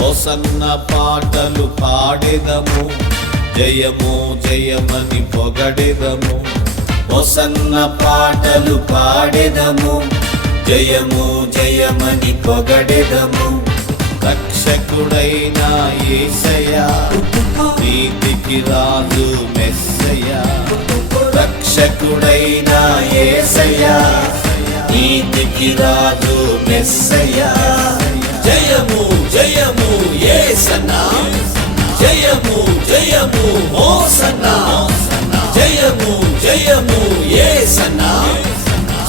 Hosanna పాటలు పాడెదము, జయము జయమని పొగడెదము. Hosanna పాటలు పాడెదము, జయము జయమని పొగడెదము. రక్షకుడైన యేసయ్యా, నీతికి రాజు మెస్సయ్యా. రక్షకుడైన యేసయ్యా, నీతికి రాజు మెస్సయ్యా. జయము జయము యేసన్నా, జయము జయము హోసన్నా. జయము జయము యేసన్నా,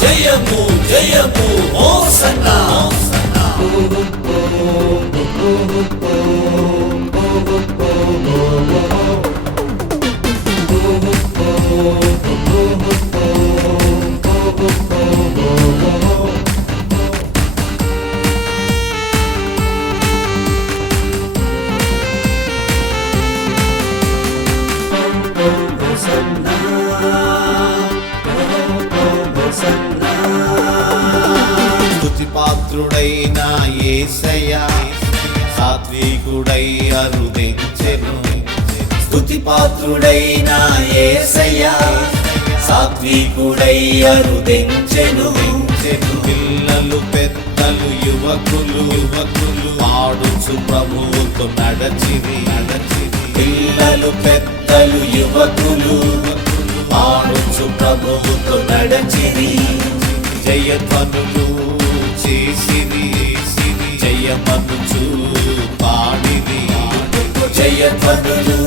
జయము జయము హోసన్నా. స్తుతిపాత్రుడైన యేసయ్యా, సాత్వికుడై అరుదించెను. స్తుతిపాత్రుడైన యేసయ్యా, సాత్వికుడై అరుదించెను. పిల్లలు పెద్దలు యువకులు పాడుచు ప్రభువుతో నడచిరి. పిల్లలు పెద్దలు యువకులు పాడుచు ప్రభువుతో నడచిరి. జయధ్వనులు చేసిరి, జయమనుచు పాడిరి. జయధ్వనులు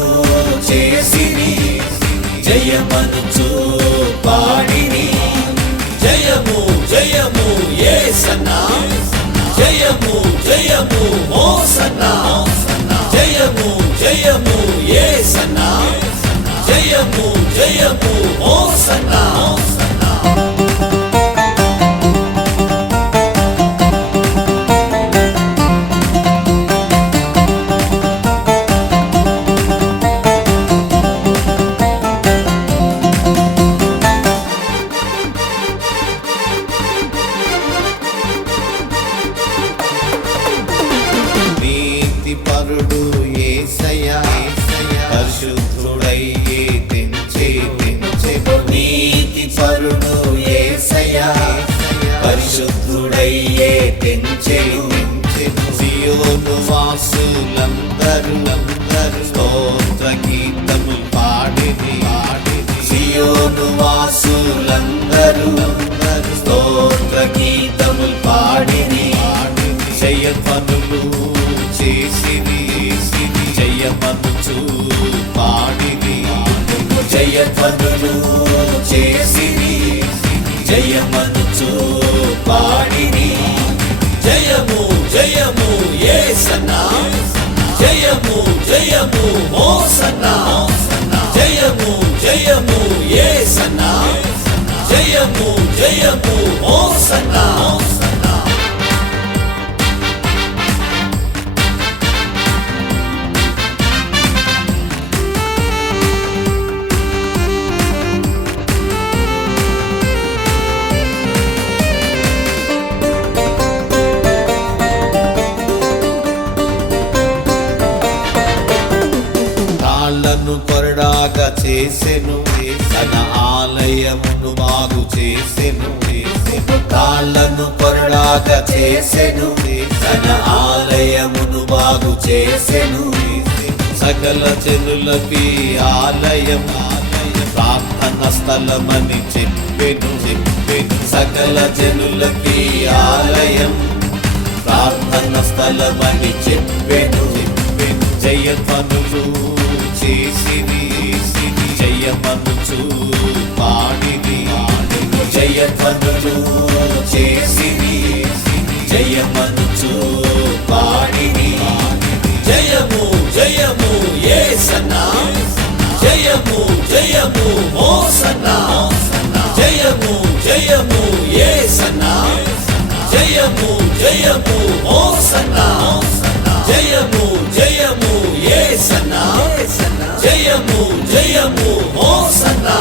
చేసిరి, జయమనుచు పాడిరి. జయము జయము యేసన్నా, జయము జయము హోసన్నా. జయము జయము యేసన్నా, జయము జయము హోసన్నా. పరుడు యేసయ్యా, పరిశుద్ధుడై తెంచెను. నీతి పరుడు యేసయ్యా, పరిశుద్ధుడై తెంచెను. సియోను వాసులందరూ స్తోత్ర గీతములు పాడిరి. సియోను వాసులందరూ స్తోత్ర గీతములు పాడిరి. జయధ్వనులు చేసిరి, జయమనుచు పాడిరి. జయధ్వనులు చేసిరి, జయమనుచు పాడిరి. జయము జయము యేసన్నా, జయము జయము హోసన్నా. జయము జయము యేసన్నా, జయము జయము హోసన్నా. రాళ్లను కొరడాగా చేసెను, తన ఆలయమును బాగు చేసెను. రాళ్లను కొరడాగా చేసెను, తన ఆలయమును బాగు చేసెను. సకల జనులకి ఆలయం ప్రార్థన స్థలమని చెప్పెను. సకల జనులకి ఆలయం ప్రార్థన స్థలమని చెప్పెను. జయధ్వనులు చేసిరి, జయమనుచు పాడిరి. జయధ్వనులు చేసిరి, జయమనుచు పాడిరి. జయము జయము యేసన్నా, జయము జయము హోసన్నా. జయము జయము యేసన్నా, జయము జయము హోసన్నా. జయము జయము యేసన్నా, జయము జయము హోసన్నా.